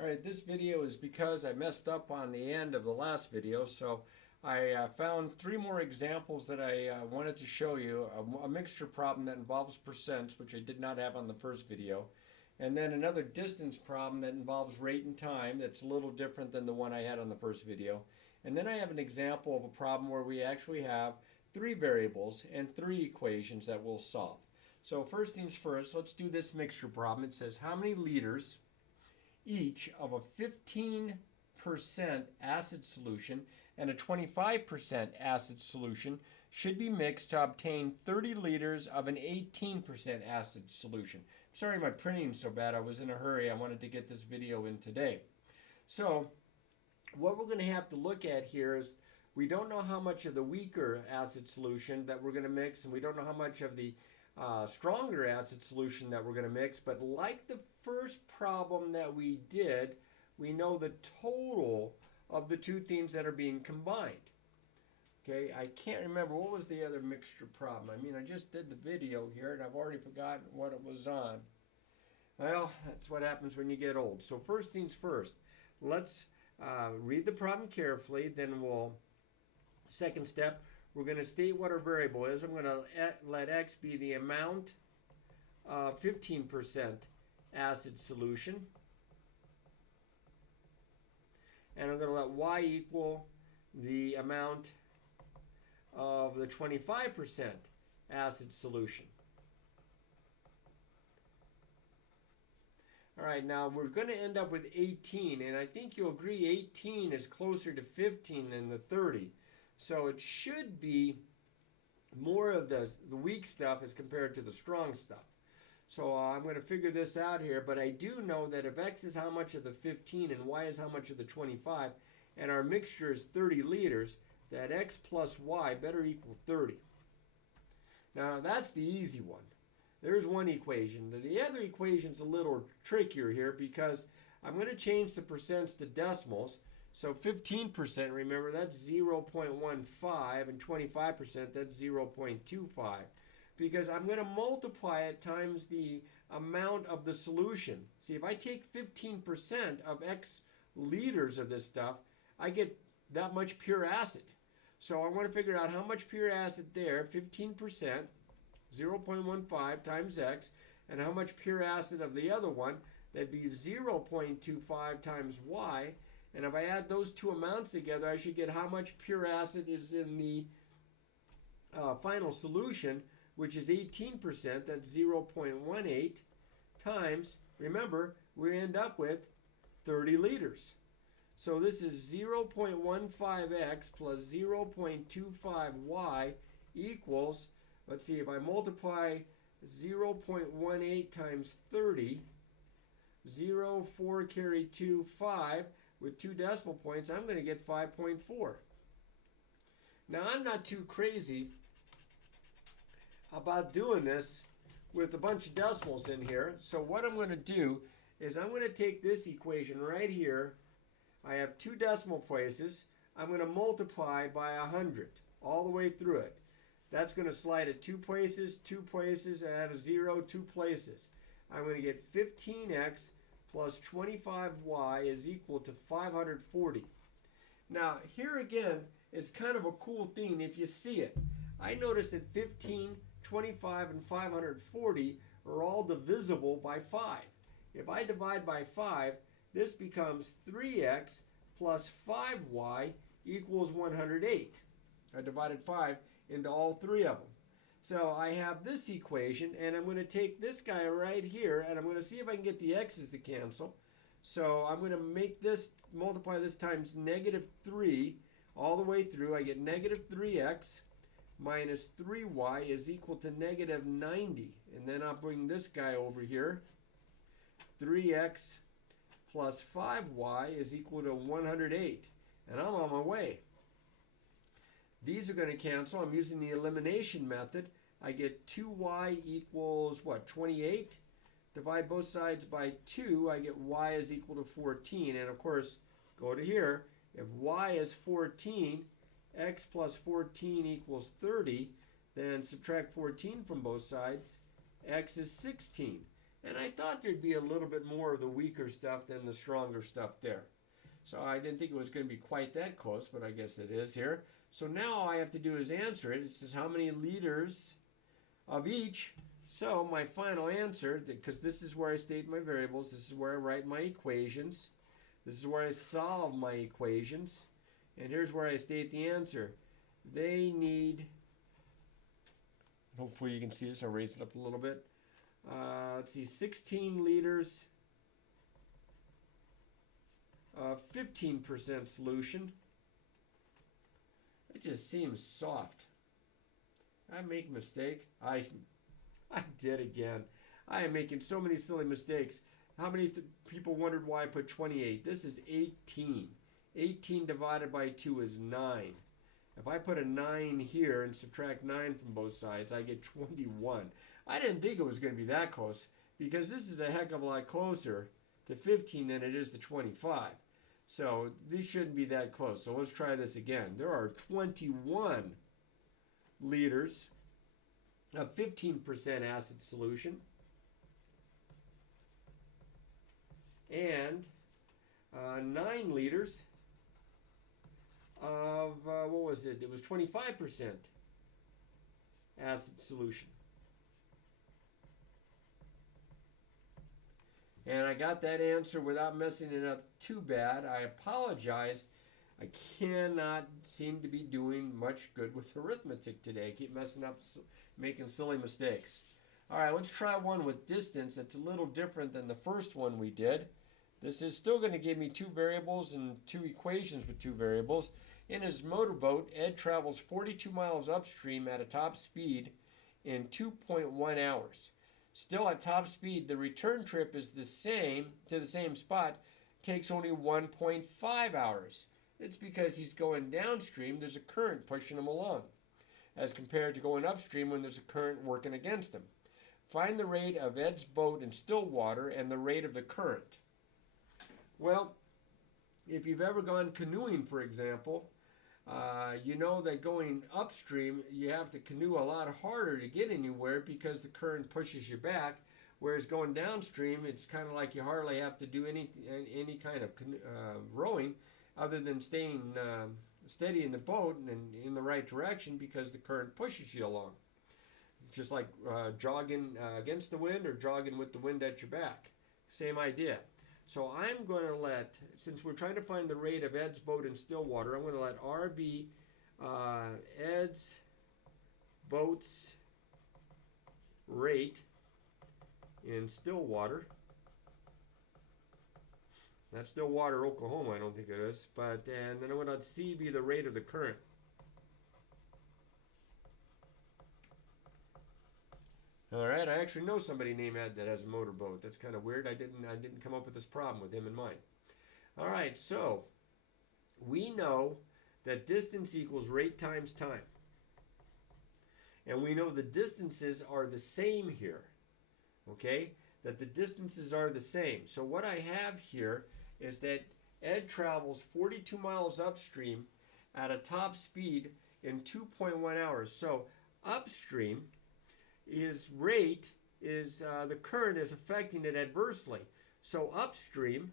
Alright, this video is because I messed up on the end of the last video, so I found three more examples that I wanted to show you. A mixture problem that involves percents, which I did not have on the first video, and then another distance problem that involves rate and time that's a little different than the one I had on the first video. And then I have an example of a problem where we actually have three variables and three equations that we'll solve. So first things first, let's do this mixture problem. It says how many liters each of a 15% acid solution and a 25% acid solution should be mixed to obtain 30 liters of an 18% acid solution. Sorry my printing is so bad. I was in a hurry. I wanted to get this video in today. So what we're going to have to look at here is we don't know how much of the weaker acid solution that we're going to mix, and we don't know how much of the stronger acid solution that we're going to mix. But like the first problem that we did, we know the total of the two things that are being combined. Okay, I can't remember what was the other mixture problem. I mean, I just did the video here and I've already forgotten what it was on. Well, that's what happens when you get old. So first things first, let's read the problem carefully. Then second step, we're going to state what our variable is. I'm going to let x be the amount of 15% acid solution. And I'm going to let y equal the amount of the 25% acid solution. All right, now we're going to end up with 18, and I think you'll agree 18 is closer to 15 than the 30. So it should be more of the weak stuff as compared to the strong stuff. So I'm going to figure this out here, but I do know that if x is how much of the 15 and y is how much of the 25, and our mixture is 30 liters, that x plus y better equal 30. Now that's the easy one. There's one equation. The other equation's a little trickier here because I'm going to change the percents to decimals. So 15%, remember, that's 0.15, and 25%, that's 0.25. Because I'm going to multiply it times the amount of the solution. See, if I take 15% of x liters of this stuff, I get that much pure acid. So I want to figure out how much pure acid there, 15%, 0.15 times x, and how much pure acid of the other one, that'd be 0.25 times y. And if I add those two amounts together, I should get how much pure acid is in the final solution, which is 18%. That's 0.18 times, remember, we end up with 30 liters. So this is 0.15x plus 0.25y equals, let's see, if I multiply 0.18 times 30, 0, 4, carry 2, 5, with two decimal points, I'm going to get 5.4. Now, I'm not too crazy about doing this with a bunch of decimals in here. So what I'm going to do is I'm going to take this equation right here. I have two decimal places. I'm going to multiply by 100 all the way through it. That's going to slide at two places, add a 0, two places. I'm going to get 15x plus 25y is equal to 540. Now, here again is kind of a cool thing if you see it. I noticed that 15, 25, and 540 are all divisible by 5. If I divide by 5, this becomes 3x plus 5y equals 108. I divided 5 into all three of them. So I have this equation, and I'm going to take this guy right here, and I'm going to see if I can get the x's to cancel. So I'm going to make this, multiply this times negative 3 all the way through. I get negative 3x minus 3y is equal to negative 90. And then I'll bring this guy over here. 3x plus 5y is equal to 108. And I'm on my way. These are going to cancel. I'm using the elimination method. I get 2y equals, what, 28? Divide both sides by 2. I get y is equal to 14. And, of course, go to here. If y is 14, x plus 14 equals 30. Then subtract 14 from both sides. X is 16. And I thought there'd be a little bit more of the weaker stuff than the stronger stuff there. So I didn't think it was going to be quite that close, but I guess it is here. So now all I have to do is answer it. It says how many liters of each. So my final answer, because this is where I state my variables, this is where I write my equations, this is where I solve my equations, and here's where I state the answer. They need, hopefully you can see this, I'll raise it up a little bit. Let's see, 16 liters of 15% solution. It just seems soft. I make a mistake. I did again. I am making so many silly mistakes. How many people wondered why I put 28? This is 18. 18 divided by 2 is 9. If I put a 9 here and subtract 9 from both sides, I get 21. I didn't think it was going to be that close because this is a heck of a lot closer to 15 than it is to 25. So these shouldn't be that close. So let's try this again. There are 21 liters of 15% acid solution and 9 liters of, what was it? It was 25% acid solution. And I got that answer without messing it up too bad. I apologize. I cannot seem to be doing much good with arithmetic today. I keep messing up, making silly mistakes. All right, let's try one with distance. It's a little different than the first one we did. This is still going to give me 2 variables and 2 equations with 2 variables. In his motorboat, Ed travels 42 miles upstream at a top speed in 2.1 hours. Still at top speed, the return trip is the same to the same spot, takes only 1.5 hours. It's because he's going downstream, there's a current pushing him along, as compared to going upstream when there's a current working against him. Find the rate of Ed's boat in still water and the rate of the current. Well, if you've ever gone canoeing, for example, you know that going upstream, you have to canoe a lot harder to get anywhere because the current pushes you back. Whereas going downstream, it's kind of like you hardly have to do any kind of rowing other than staying steady in the boat and in the right direction because the current pushes you along. Just like jogging against the wind or jogging with the wind at your back. Same idea. So I'm going to let, since we're trying to find the rate of Ed's boat in still water, I'm going to let R be Ed's boat's rate in still water. That's Stillwater, Oklahoma, I don't think it is. But, and then I'm going to let C be the rate of the current. All right, I actually know somebody named Ed that has a motorboat. That's kind of weird. I didn't come up with this problem with him in mind. All right, so we know that distance equals rate times time. And we know the distances are the same here. Okay? That the distances are the same. So what I have here is that Ed travels 42 miles upstream at a top speed in 2.1 hours. So upstream, his rate is, the current is affecting it adversely. So upstream,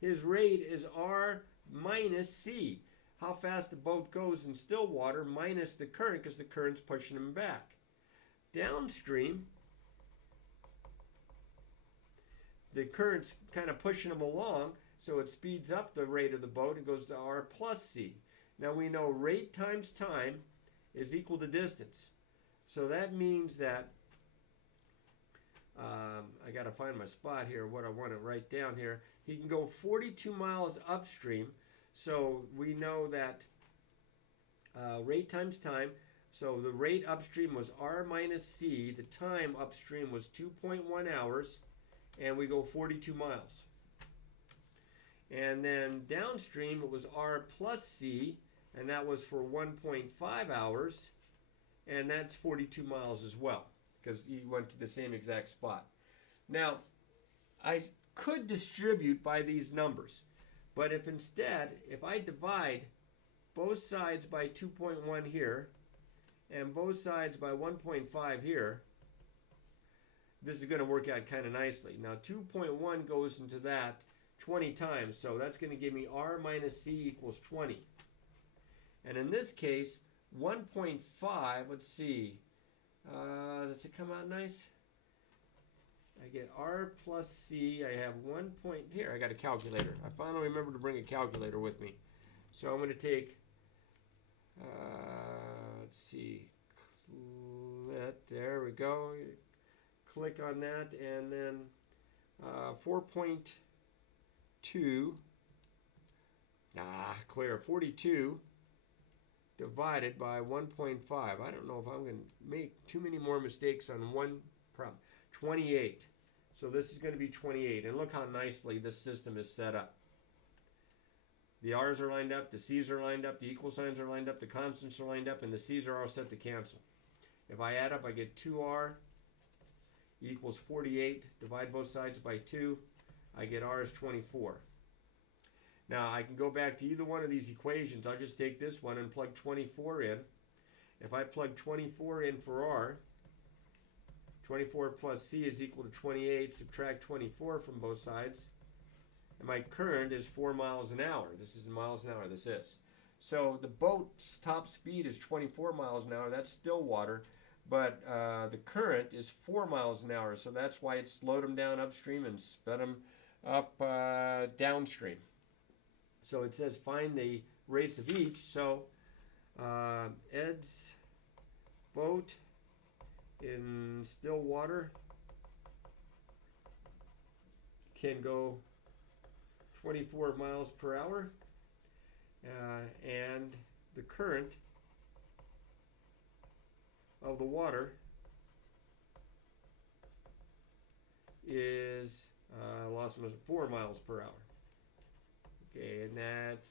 his rate is R minus C. How fast the boat goes in still water minus the current because the current's pushing him back. Downstream, the current's kind of pushing him along, so it speeds up the rate of the boat and goes to R plus C. Now we know rate times time is equal to distance. So that means that, I got to find my spot here, what I want to write down here. He can go 42 miles upstream, so we know that rate times time, so the rate upstream was R minus C, the time upstream was 2.1 hours, and we go 42 miles. And then downstream it was R plus C, and that was for 1.5 hours, and that's 42 miles as well, because he went to the same exact spot. Now, I could distribute by these numbers, but if instead, if I divide both sides by 2.1 here, and both sides by 1.5 here, this is going to work out kind of nicely. Now 2.1 goes into that 20 times, so that's going to give me R minus C equals 20. And in this case, 1.5, let's see, does it come out nice? I get R plus C, I have 1 point, here, I got a calculator. I finally remembered to bring a calculator with me. So I'm going to take, let's see, there we go. Click on that, and then 4.2, clear, 42 divided by 1.5. I don't know if I'm going to make too many more mistakes on one problem. 28. So this is going to be 28. And look how nicely this system is set up. The R's are lined up, the C's are lined up, the equal signs are lined up, the constants are lined up, and the C's are all set to cancel. If I add up, I get 2R equals 48. Divide both sides by 2. I get R is 24. Now I can go back to either one of these equations. I'll just take this one and plug 24 in. If I plug 24 in for R, 24 plus C is equal to 28. Subtract 24 from both sides. And my current is 4 miles an hour. This is in miles an hour, this is. So the boat's top speed is 24 miles an hour. That's still water. But the current is 4 miles an hour. So that's why it slowed them down upstream and sped them up downstream. So it says find the rates of each. So Ed's boat in still water can go 24 miles per hour, and the current of the water is I lost my 4 miles per hour. Okay, and that's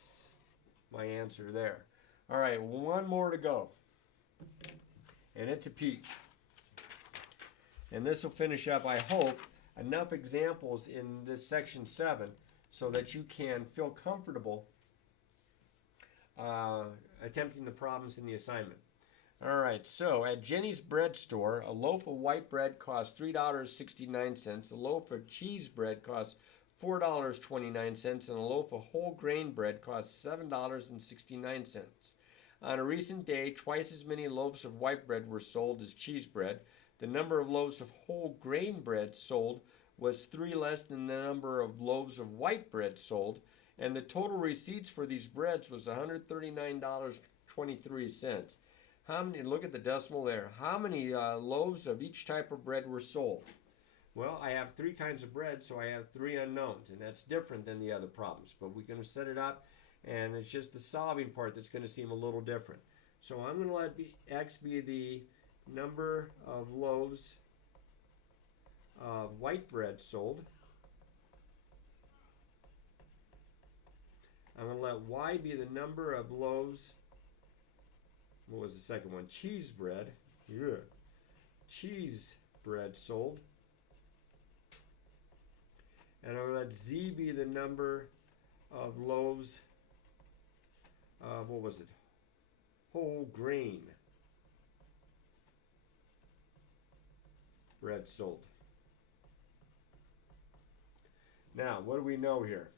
my answer there. All right, one more to go, and it's a peach. And this will finish up, I hope, enough examples in this section 7 so that you can feel comfortable attempting the problems in the assignment. All right, so at Jenny's Bread Store, a loaf of white bread costs $3.69. A loaf of cheese bread costs $4.29, and a loaf of whole grain bread costs $7.69. On a recent day, twice as many loaves of white bread were sold as cheese bread. The number of loaves of whole grain bread sold was 3 less than the number of loaves of white bread sold, and the total receipts for these breads was $139.23. How many, look at the decimal there, how many loaves of each type of bread were sold? Well, I have 3 kinds of bread, so I have 3 unknowns, and that's different than the other problems, but we're going to set it up, and it's just the solving part that's going to seem a little different. So I'm going to let X be the number of loaves of white bread sold. I'm going to let Y be the number of loaves, what was the second one? Cheese bread. Yeah. Cheese bread sold. And I'm going to let Z be the number of loaves of, what was it? Whole grain bread sold. Now, what do we know here?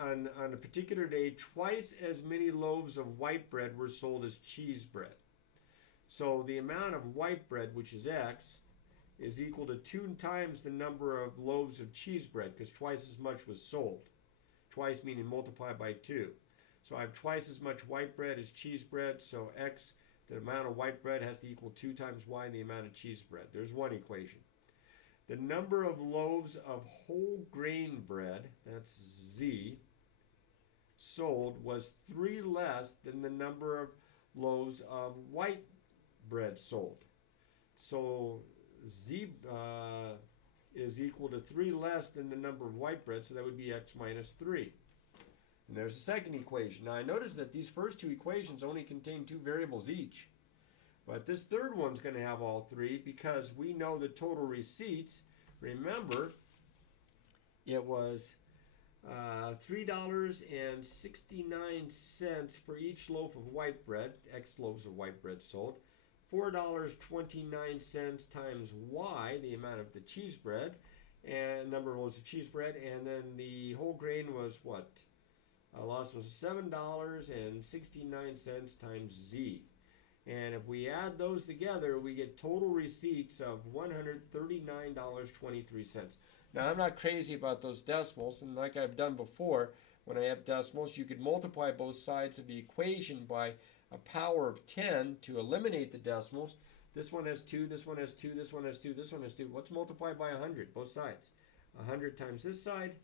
On a particular day, twice as many loaves of white bread were sold as cheese bread. So the amount of white bread, which is X, is equal to 2 times the number of loaves of cheese bread, because twice as much was sold. Twice meaning multiplied by 2. So I have twice as much white bread as cheese bread, so X, the amount of white bread, has to equal 2 times Y the amount of cheese bread. There's one equation. The number of loaves of whole grain bread, that's Z, sold was 3 less than the number of loaves of white bread sold. So Z is equal to 3 less than the number of white bread, so that would be X minus 3. And there's the second equation. Now I notice that these first 2 equations only contain 2 variables each. But this third one's going to have all 3 because we know the total receipts. Remember, it was $3.69 for each loaf of white bread, X loaves of white bread sold, $4.29 times Y, the amount of the cheese bread, and number of loaves of cheese bread, and then the whole grain was what? Loss was $7.69 times Z. And if we add those together, we get total receipts of $139.23. Now, I'm not crazy about those decimals, and like I've done before, when I have decimals, you could multiply both sides of the equation by a power of 10 to eliminate the decimals. This one has 2, this one has 2, this one has 2, this one has 2. Let's multiply by 100, both sides. 100 times this side,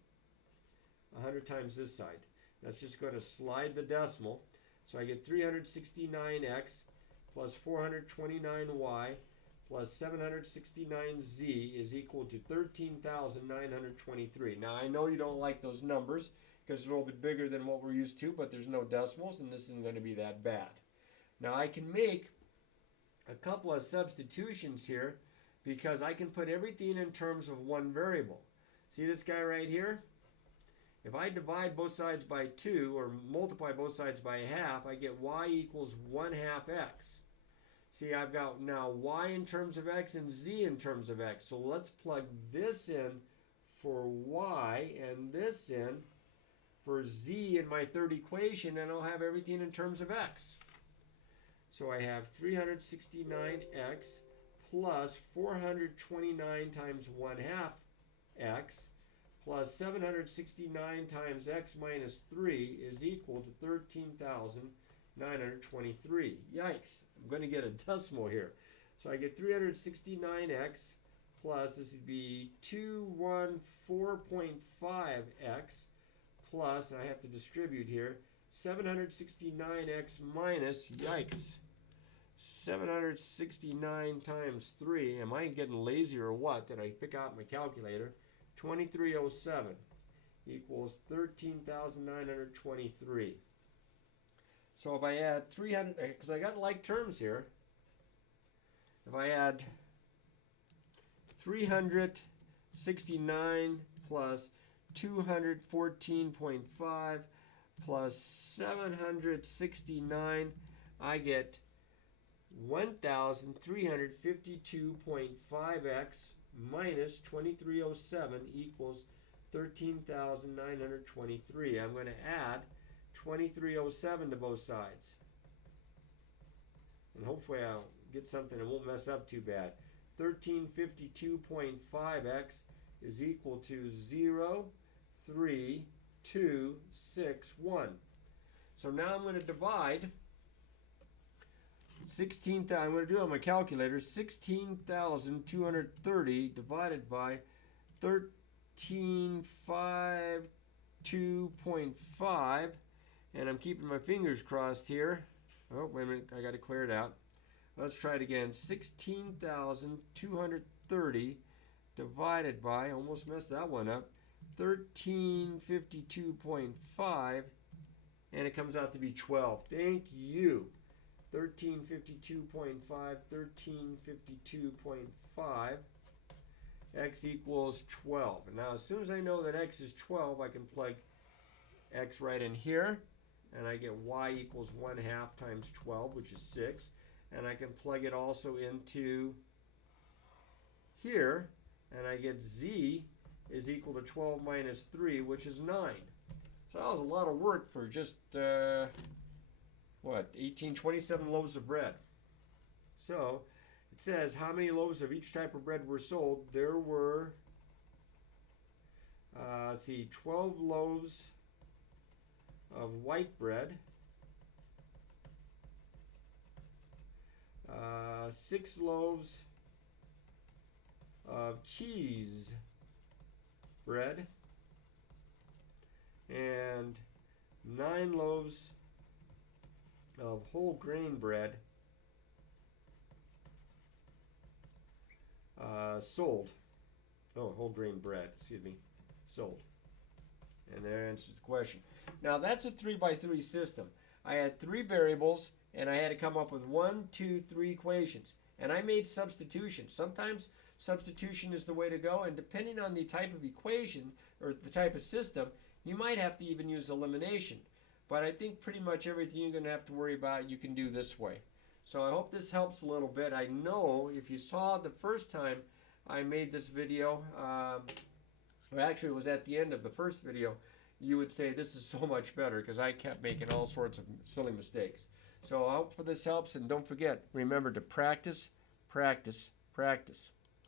100 times this side. That's just going to slide the decimal. So I get 369x plus 429y plus 769z is equal to 13,923. Now I know you don't like those numbers because they're a little bit bigger than what we're used to, but there's no decimals and this isn't going to be that bad. Now I can make a couple of substitutions here because I can put everything in terms of one variable. See this guy right here? If I divide both sides by 2 or multiply both sides by half, I get y equals 1/2 x. See, I've got now y in terms of x and z in terms of x. So let's plug this in for y and this in for z in my third equation, and I'll have everything in terms of x. So I have 369x plus 429 times 1/2 x plus 769 times x minus 3 is equal to 13,923. Yikes, I'm going to get a decimal here. So I get 369x plus, this would be 214.5x plus, and I have to distribute here, 769x minus, yikes, 769 times 3. Am I getting lazy or what? Did I pick out my calculator? 2307 equals 13,923. So if I add 300, because I got like terms here, if I add 369 plus 214.5 plus 769, I get 1,352.5x minus 2307 equals 13,923. I'm going to add 2307 to both sides. And hopefully I'll get something that won't mess up too bad. 1352.5x is equal to 0.3261. So now I'm going to divide 16,000, I'm going to do it on my calculator, 16,230 divided by 1352.5, and I'm keeping my fingers crossed here. Oh, wait a minute, I got to clear it out. Let's try it again. 16,230 divided by, almost messed that one up, 1352.5, and it comes out to be 12. Thank you. 1352.5, 1352.5, x equals 12. And now as soon as I know that x is 12, I can plug x right in here, and I get y equals 1/2 times 12, which is 6. And I can plug it also into here, and I get z is equal to 12 minus 3, which is 9. So that was a lot of work for just, 27 loaves of bread. So it says how many loaves of each type of bread were sold. There were, 12 loaves of white bread, 6 loaves of cheese bread, and 9 loaves of whole grain bread sold. Oh, whole grain bread, excuse me, sold. And there answers the question. Now that's a 3x3 system. I had 3 variables and I had to come up with 1, 2, 3 equations. And I made substitutions. Sometimes substitution is the way to go, and depending on the type of equation or the type of system, you might have to even use elimination. But I think pretty much everything you're going to have to worry about you can do this way. So I hope this helps a little bit. I know if you saw the first time I made this video, well, actually it was at the end of the first video, you would say this is so much better because I kept making all sorts of silly mistakes. So I hope this helps, and don't forget, remember to practice, practice, practice.